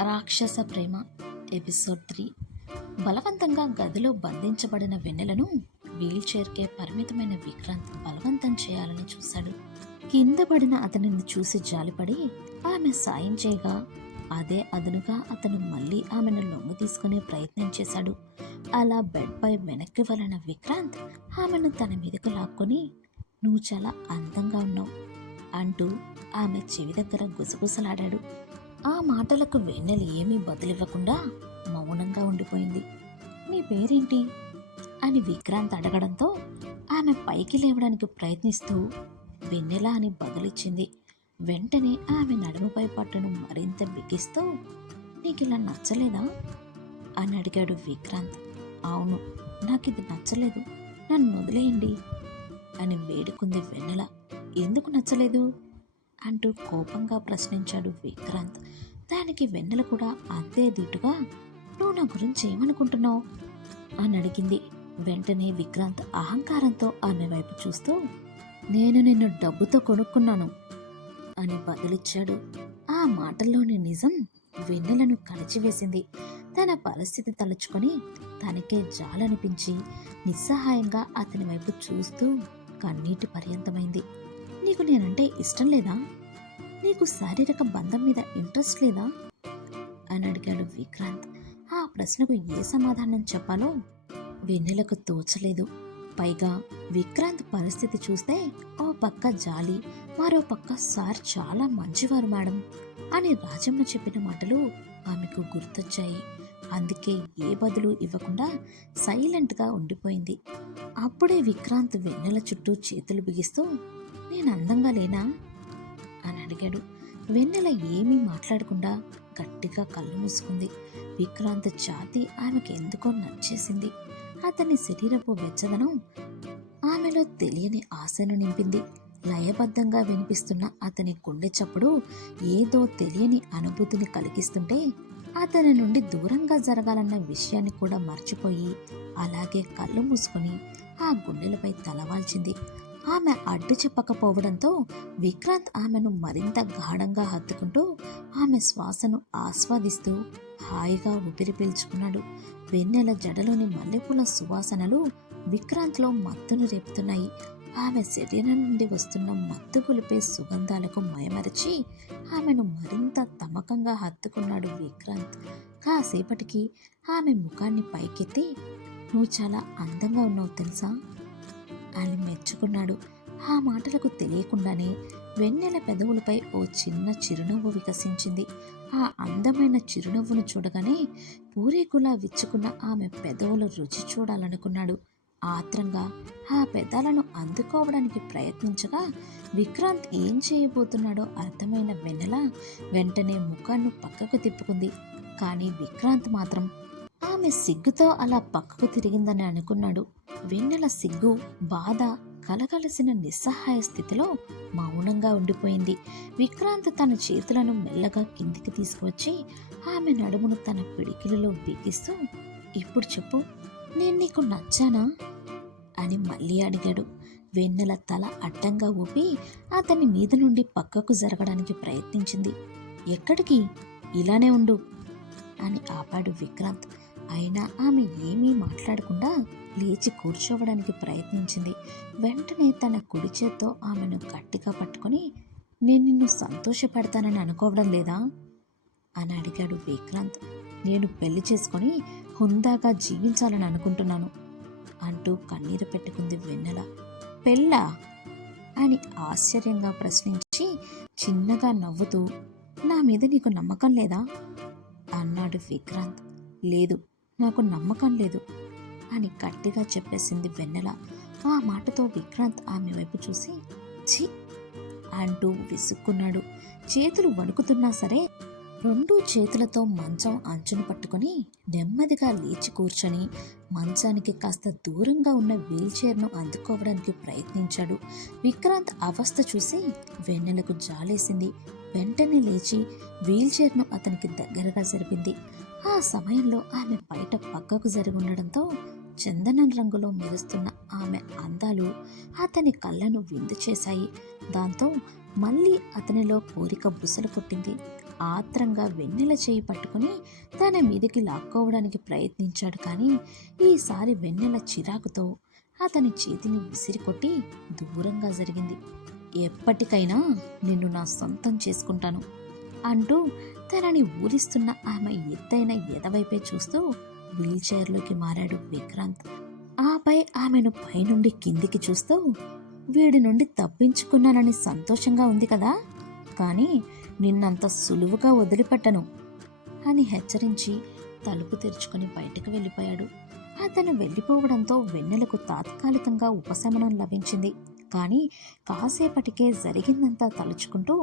రాక్షస ప్రేమ ఎపిసోడ్ 3. బలవంతంగా గదిలో బంధించబడిన వెన్నెలను వీల్చైర్కే పరిమితమైన విక్రాంత్ బలవంతం చేయాలని చూశాడు. కింద పడిన అతనిని చూసి జాలిపడి ఆమె సాయం చేయగా అదే అదునుగా అతను మళ్ళీ ఆమెను లొంగ తీసుకునే ప్రయత్నం చేశాడు. అలా బెడ్పై వెనక్కి వలన విక్రాంత్ ఆమెను తన మీదకు లాక్కొని, "నువ్వు చాలా అందంగా ఉన్నావు" అంటూ ఆమె చెవి దగ్గర గుసగుసలాడాడు. ఆ మాటలకు వెన్నెల ఏమీ బదులివ్వకుండా మౌనంగా ఉండిపోయింది. "నీ పేరేంటి?" అని విక్రాంత్ అడగడంతో ఆమె పైకి లేవడానికి ప్రయత్నిస్తూ వెన్నెల అని బదులిచ్చింది. వెంటనే ఆమె నడుముపై పట్టును మరింత బిగిస్తూ, "నీకిలా నచ్చలేదా?" అని అడిగాడు విక్రాంత్. "అవును, నాకిది నచ్చలేదు, నన్ను వదిలేయండి" అని వేడుకుంది వెన్నెల. "ఎందుకు నచ్చలేదు?" అంటూ కోపంగా ప్రశ్నించాడు విక్రాంత్. దానికి వెన్నెల కూడా అంతే ధీటుగా, "నువ్వు నా గురించి ఏమనుకుంటున్నావు?" అని అడిగింది. వెంటనే విక్రాంత్ అహంకారంతో ఆమె వైపు చూస్తూ, "నేను నిన్ను డబ్బుతో కొనుక్కున్నాను" అని బదులిచ్చాడు. ఆ మాటల్లోని నిజం వెన్నెలను కలిచివేసింది. తన పరిస్థితి తలుచుకొని తనకే జాలనిపించి నిస్సహాయంగా అతని వైపు చూస్తూ కన్నీటి పర్యంతమైంది. "నీకు నేనంటే ఇష్టం లేదా? నీకు శారీరక బంధం మీద ఇంట్రెస్ట్ లేదా?" అని అడిగాడు విక్రాంత్. ఆ ప్రశ్నకు ఏ సమాధానం చెప్పాలో వెన్నెలకు తోచలేదు. పైగా విక్రాంత్ పరిస్థితి చూస్తే ఓ పక్క జాలి, మరో పక్క "సార్ చాలా మంచివారు మేడం" అని రాజమ్మ చెప్పిన మాటలు ఆమెకు గుర్తొచ్చాయి. అందుకే ఏ బదులు ఇవ్వకుండా సైలెంట్గా ఉండిపోయింది. అప్పుడే విక్రాంత్ వెన్నెల చుట్టూ చేతులు బిగిస్తూ, "నేను అందంగా లేనా?" అని అడిగాడు. వెన్నెల ఏమీ మాట్లాడకుండా గట్టిగా కళ్ళు మూసుకుంది. విక్రాంత్ ఛాతీ ఆమెకు ఎందుకో నచ్చేసింది. అతని శరీరపు వెచ్చదనం ఆమెలో తెలియని ఆశను నింపింది. లయబద్ధంగా వినిపిస్తున్న అతని గుండె చప్పుడు ఏదో తెలియని అనుభూతిని కలిగిస్తుంటే అతని నుండి దూరంగా జరగాలన్న విషయాన్ని కూడా మర్చిపోయి అలాగే కళ్ళు మూసుకొని ఆ గుండెలపై తలవాల్చింది. ఆమె అడ్డు చెప్పకపోవడంతో విక్రాంత్ ఆమెను మరింత గాఢంగా హత్తుకుంటూ ఆమె శ్వాసను ఆస్వాదిస్తూ హాయిగా ఊపిరి పీల్చుకున్నాడు. వెన్నెల జడలోని మల్లెపూల సువాసనలు విక్రాంత్లో మత్తును రేపుతున్నాయి. ఆమె శరీరం నుండి వస్తున్న మత్తు గొలిపే సుగంధాలకు మయమరచి ఆమెను మరింత తమకంగా హత్తుకున్నాడు విక్రాంత్. కాసేపటికి ఆమె ముఖాన్ని పైకెత్తి, "నువ్వు చాలా అందంగా ఉన్నావు తెలుసా" అని మెచ్చుకున్నాడు. ఆ మాటలకు తెలియకుండానే వెన్నెల పెదవులపై ఓ చిన్న చిరునవ్వు వికసించింది. ఆ అందమైన చిరునవ్వును చూడగానే పూరేకులా విచ్చుకున్న ఆమె పెదవుల రుచి చూడాలనుకున్నాడు. ఆత్రంగా ఆ పెదాలను అందుకోవడానికి ప్రయత్నించగా విక్రాంత్ ఏం చేయబోతున్నాడో అర్థమైన వెన్నెల వెంటనే ముఖాన్ని పక్కకు తిప్పుకుంది. కానీ విక్రాంత్ మాత్రం ఆమె సిగ్గుతో అలా పక్కకు తిరిగిందని అనుకున్నాడు. వెన్నెల సిగ్గు, బాధ కలగలసిన నిస్సహాయ స్థితిలో మౌనంగా ఉండిపోయింది. విక్రాంత్ తన చేతులను మెల్లగా కిందికి తీసుకువచ్చి ఆమె నడుమును తన పిడికిలిలో బిగిస్తూ, "ఇప్పుడు చెప్పు, నేను నీకు నచ్చానా?" అని మళ్ళీ అడిగాడు. వెన్నెల తల అడ్డంగా ఊపి అతని మీద నుండి పక్కకు జరగడానికి ప్రయత్నించింది. "ఎక్కడికి? ఇలానే ఉండు" అని ఆపాడు విక్రాంత్. అయినా ఆమె ఏమీ మాట్లాడకుండా లేచి కూర్చోవడానికి ప్రయత్నించింది. వెంటనే తన కుడి చేత్తో ఆమెను గట్టిగా పట్టుకొని, "నేను నిన్ను సంతోషపెడతానని అనుకోవడం లేదా?" అని అడిగాడు విక్రాంత్. "నేను పెళ్లి చేసుకొని హుందాగా జీవించాలని అనుకుంటున్నాను" అంటూ కన్నీరు పెట్టుకుంది వెన్నెల. "పెళ్ళా?" అని ఆశ్చర్యంగా ప్రశ్నించి చిన్నగా నవ్వుతూ, "నా మీద నీకు నమ్మకం లేదా?" అన్నాడు విక్రాంత్. "లేదు, నాకు నమ్మకం లేదు" అని గట్టిగా చెప్పేసింది వెన్నెల. ఆ మాటతో విక్రాంత్ ఆమె వైపు చూసి, "ఛీ" అంటూ విసుక్కున్నాడు. చేతులు వణుకుతున్నా సరే 2 చేతులతో మంచం అంచును పట్టుకొని నెమ్మదిగా లేచి కూర్చొని మంచానికి కాస్త దూరంగా ఉన్న వీల్చైర్ను అందుకోవడానికి ప్రయత్నించాడు. విక్రాంత్ అవస్థ చూసి వెన్నెలకు జాలేసింది. వెంటనే లేచి వీల్చైర్ను అతనికి దగ్గరగా జరిపింది. ఆ సమయంలో ఆమె బయట పక్కకు జరిగి ఉండడంతో చందనం రంగులో మెరుస్తున్న ఆమె అందాలు అతని కళ్ళను విందు చేశాయి. దాంతో మళ్ళీ అతనిలో కోరిక బుసలు కొట్టింది. ఆత్రంగా వెన్నెల చేయి పట్టుకుని తన మీదికి లాక్కోవడానికి ప్రయత్నించాడు. కానీ ఈసారి వెన్నెల చిరాకుతో అతని చేతిని విసిరికొట్టి దూరంగా జరిగింది. ఎప్పటికైనా నిన్ను నా సొంతం చేసుకుంటాను అంటూ తనని ఊరిస్తున్న ఆమె ఎత్తైన ఎదవైపే చూస్తూ వీల్చైర్లోకి మారాడు విక్రాంత్. ఆపై ఆమెను పైనుండి కిందికి చూస్తూ, వీడి నుండి తప్పించుకున్నానని సంతోషంగా ఉంది కదా, కానీ నిన్నంత సులువుగా వదిలిపెట్టను అని హెచ్చరించి తలుపు తెరుచుకొని బయటకు వెళ్ళిపోయాడు. అతను వెళ్ళిపోవడంతో వెన్నెలకు తాత్కాలికంగా ఉపశమనం లభించింది. కానీ కాసేపటికే జరిగిందంతా తలుచుకుంటూ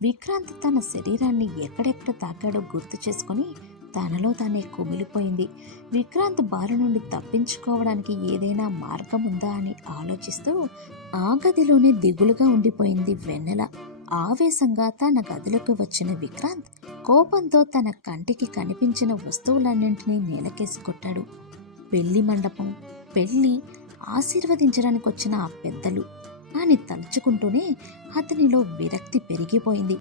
విక్రాంత్ తన శరీరాన్ని ఎక్కడెక్కడ తాకాడో గుర్తు చేసుకుని తనలో తానే కుమిలిపోయింది. విక్రాంత్ బారి నుండి తప్పించుకోవడానికి ఏదైనా మార్గం ఉందా అని ఆలోచిస్తూ ఆ గదిలోనే దిగులుగా ఉండిపోయింది వెన్నెల. ఆవేశంగా తన గదిలోకి వచ్చిన విక్రాంత్ కోపంతో తన కంటికి కనిపించిన వస్తువులన్నింటినీ నేలకేసి కొట్టాడు. పెళ్లి మండపం, పెళ్లి, ఆశీర్వదించడానికి వచ్చిన ఆ పెద్దలు అని తలుచుకుంటూనే అతనిలో విరక్తి పెరిగిపోయింది.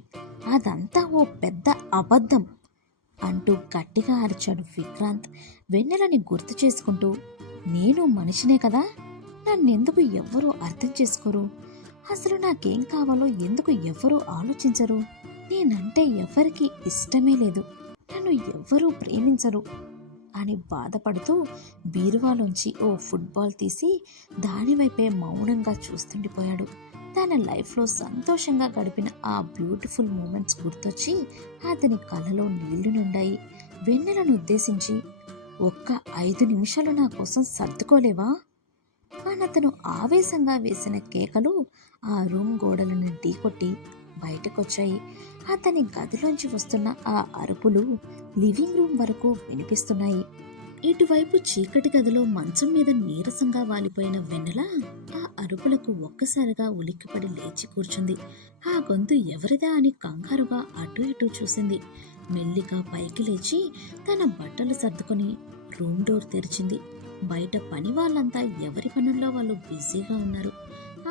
అదంతా ఓ పెద్ద అబద్ధం అంటూ గట్టిగా అరిచాడు విక్రాంత్ వెన్నెలని గుర్తు చేసుకుంటూ. నేను మనిషినే కదా, నన్నెందుకు ఎవ్వరూ అర్థం చేసుకోరు? అసలు నాకేం కావాలో ఎందుకు ఎవ్వరూ ఆలోచించరు? నేనంటే ఎవరికీ ఇష్టమే లేదు, నన్ను ఎవ్వరూ ప్రేమించరు అని బాధపడుతూ బీరువాలోంచి ఓ ఫుట్బాల్ తీసి దానివైపే మౌనంగా చూస్తుండిపోయాడు. తన లైఫ్లో సంతోషంగా గడిపిన ఆ బ్యూటిఫుల్ మూమెంట్స్ గుర్తొచ్చి అతని కళ్ళలో నీళ్లు నిండాయి. వెన్నెలను ఉద్దేశించి, ఒక్క 5 నిమిషాలు నా కోసం సర్దుకోలేవా అతను ఆవేశంగా వేసిన కేకలు ఆ రూమ్ గోడలను ఢీకొట్టి బయటకొచ్చాయి. అతని గదిలోంచి వస్తున్న ఆ అరుపులు లివింగ్ రూమ్ వరకు వినిపిస్తున్నాయి. ఇటువైపు చీకటి గదిలో మంచం మీద నీరసంగా వాలిపోయిన వెన్నెల ఆ అరుపులకు ఒక్కసారిగా ఉలిక్కిపడి లేచి కూర్చుంది. ఆ గొంతు ఎవరిదా అని కంగారుగా అటు ఇటు చూసింది. మెల్లిగా పైకి లేచి తన బట్టలు సర్దుకొని రూమ్ డోర్ తెరిచింది. బయట పని వాళ్ళంతా ఎవరి పనుల్లో వాళ్ళు బిజీగా ఉన్నారు.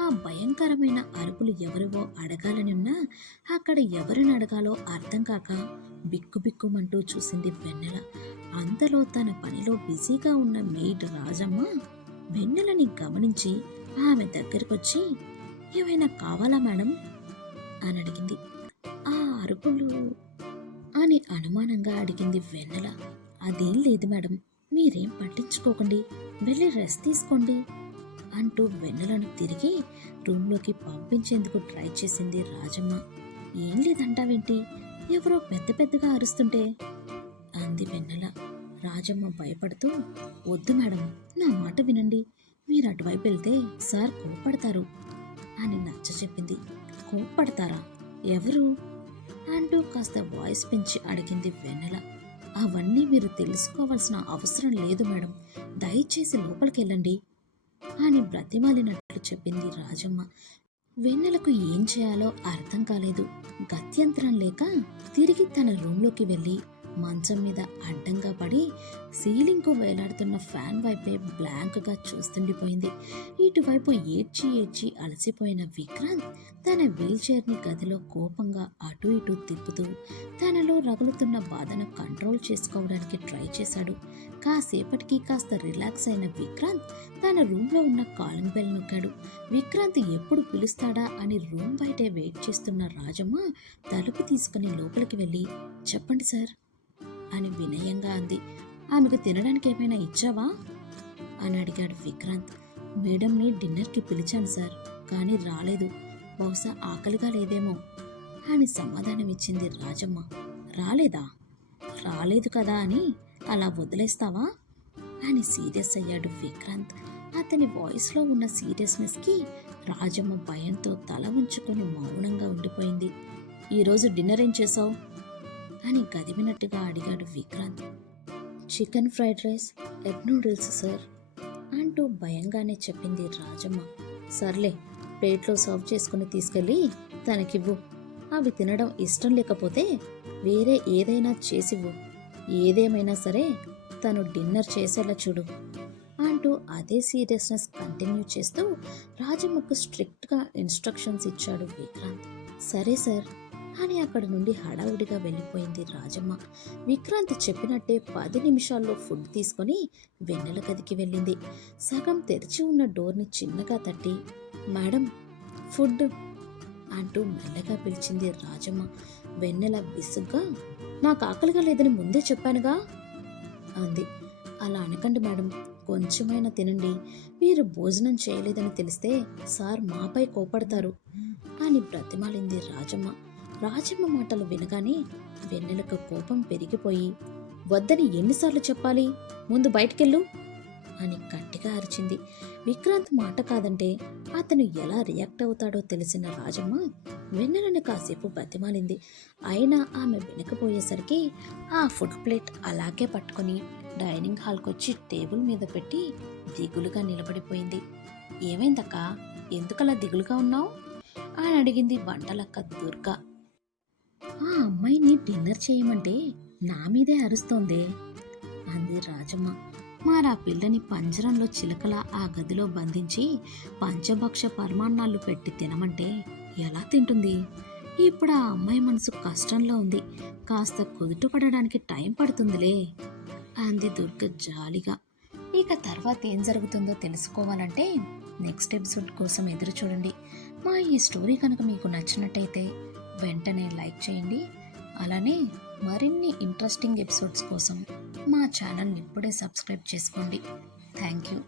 ఆ భయంకరమైన అరుపులు ఎవరివో అడగాలని ఉన్నా అక్కడ ఎవరిని అడగాలో అర్థం కాక బిక్కుబిక్కుమంటూ చూసింది వెన్నెల. అంతలో తన పనిలో బిజీగా ఉన్న మెయిడ్ రాజమ్మ వెన్నెలని గమనించి ఆమె దగ్గరకొచ్చి, ఏమైనా కావాలా మేడం అని అడిగింది. ఆ అరుపులు అని అనుమానంగా అడిగింది వెన్నెల. అదేం లేదు మేడం, మీరేం పట్టించుకోకండి, వెళ్ళి రెస్ట్ తీసుకోండి అంటూ వెన్నెలను తిరిగి రూమ్లోకి పంపించేందుకు ట్రై చేసింది రాజమ్మ. ఏం లేదంటావేంటి, ఎవరో పెద్ద పెద్దగా అరుస్తుంటే అంది వెన్నెల. రాజమ్మ భయపడుతూ, వద్దు మేడం, నా మాట వినండి, మీరు అటువైపు వెళ్తే సార్ కోప్పడతారు అని నచ్చ చెప్పింది. కోప్పడతారా? ఎవరు అంటూ కాస్త వాయిస్ పెంచి అడిగింది వెన్నెల. అవన్నీ మీరు తెలుసుకోవాల్సిన అవసరం లేదు మేడం, దయచేసి లోపలికెళ్ళండి అని బ్రతిమాలినట్లు చెప్పింది రాజమ్మ. వెన్నెలకు ఏం చేయాలో అర్థం కాలేదు. గత్యంతరం లేక తిరిగి తన రూంలోకి వెళ్ళి మంచం మీద అడ్డంగా పడి సీలింగ్కు వేలాడుతున్న ఫ్యాన్ వైపే బ్లాంక్గా చూస్తుండిపోయింది. ఇటువైపు ఏడ్చి ఏడ్చి అలసిపోయిన విక్రాంత్ తన వీల్చైర్ని గదిలో కోపంగా అటు ఇటు తిప్పుతూ తనలో రగులుతున్న బాధను కంట్రోల్ చేసుకోవడానికి ట్రై చేశాడు. కాసేపటికి కాస్త రిలాక్స్ అయిన విక్రాంత్ తన రూమ్లో ఉన్న కాలింగ్ బెల్ నొక్కాడు. విక్రాంత్ ఎప్పుడు పిలుస్తాడా అని రూమ్ బయటే వెయిట్ చేస్తున్న రాజమ్మ తలుపు తీసుకుని లోపలికి వెళ్ళి, చెప్పండి సార్ అని వినయంగా అంది. ఆమెకు తినడానికి ఏమైనా ఇచ్చావా అని అడిగాడు విక్రాంత్. మేడంని డిన్నర్కి పిలిచాను సార్, కానీ రాలేదు, బహుశా ఆకలిగా లేదేమో అని సమాధానమిచ్చింది రాజమ్మ. రాలేదా? రాలేదు కదా అని అలా వదిలేస్తావా అని సీరియస్ అయ్యాడు విక్రాంత్. అతని వాయిస్లో ఉన్న సీరియస్నెస్కి రాజమ్మ భయంతో తల ఉంచుకొని మౌనంగా ఉండిపోయింది. ఈరోజు డిన్నర్ ఏం చేసావు అని గదివినట్టుగా అడిగాడు Vikrant. Chicken fried rice, egg noodles sir అంటూ భయంగానే చెప్పింది రాజమ్మ. సర్లే, ప్లేట్లో సర్వ్ చేసుకుని తీసుకెళ్ళి తనకివ్వు, అవి తినడం ఇష్టం లేకపోతే వేరే ఏదైనా చేసివ్వు, ఏదేమైనా సరే తను డిన్నర్ చేసేలా చూడు అంటూ అదే సీరియస్నెస్ కంటిన్యూ చేస్తూ రాజమ్మకు స్ట్రిక్ట్గా ఇన్స్ట్రక్షన్స్ ఇచ్చాడు విక్రాంత్. సరే సార్ అని అక్కడి నుండి హడావుడిగా వెళ్ళిపోయింది రాజమ్మ. విక్రాంత్ చెప్పినట్టే 10 నిమిషాల్లో ఫుడ్ తీసుకొని వెన్నెల గదికి వెళ్ళింది. సగం తెరిచి ఉన్న డోర్ని చిన్నగా తట్టి, మేడం, ఫుడ్ అంటూ మెల్లగా పిలిచింది రాజమ్మ. వెన్నెల విసుగ్గా, నాకు ఆకలిగా లేదని ముందే చెప్పానుగా అంది. అలా అనకండి మేడం, కొంచెమైనా తినండి. మీరు భోజనం చేయలేదని తెలిస్తే సార్ మాపై కోపడతారు అని బ్రతిమాలింది రాజమ్మ. రాజమ్మ మాటలు వినగానే వెన్నెలకు కోపం పెరిగిపోయి, వద్దని ఎన్నిసార్లు చెప్పాలి, ముందు బయటికెళ్ళు అని గట్టిగా అరిచింది. విక్రాంత్ మాట కాదంటే అతను ఎలా రియాక్ట్ అవుతాడో తెలిసిన రాజమ్మ వెన్నెలని కాసేపు బతిమాలింది. అయినా ఆమె వినకపోయేసరికి ఆ ఫుడ్ ప్లేట్ అలాగే పట్టుకొని డైనింగ్ హాల్కొచ్చి టేబుల్ మీద పెట్టి దిగులుగా నిలబడిపోయింది. ఏమైందక్క, ఎందుకలా దిగులుగా ఉన్నావు అని అడిగింది వంటలక్క దుర్గా. ఆ అమ్మాయిని డిన్నర్ చేయమంటే నా మీదే అరుస్తోందే అంది రాజమ్మ. మారా పిల్లని పంజరంలో చిలకలా ఆ గదిలో బంధించి పంచభక్ష పరమాన్నాలు పెట్టి తినమంటే ఎలా తింటుంది? ఇప్పుడు ఆ అమ్మాయి మనసు కష్టంలో ఉంది, కాస్త కుదుటపడడానికి టైం పడుతుందిలే అంది దుర్గ జాలిగా. ఇక తర్వాత ఏం జరుగుతుందో తెలుసుకోవాలంటే నెక్స్ట్ ఎపిసోడ్ కోసం ఎదురు చూడండి. మా ఈ స్టోరీ కనుక మీకు నచ్చినట్టయితే వెంటనే లైక్ చేయండి. అలానే మరిన్ని ఇంట్రెస్టింగ్ ఎపిసోడ్స్ కోసం మా ఛానల్ని ఇప్పుడే సబ్స్క్రైబ్ చేసుకోండి. Thank you.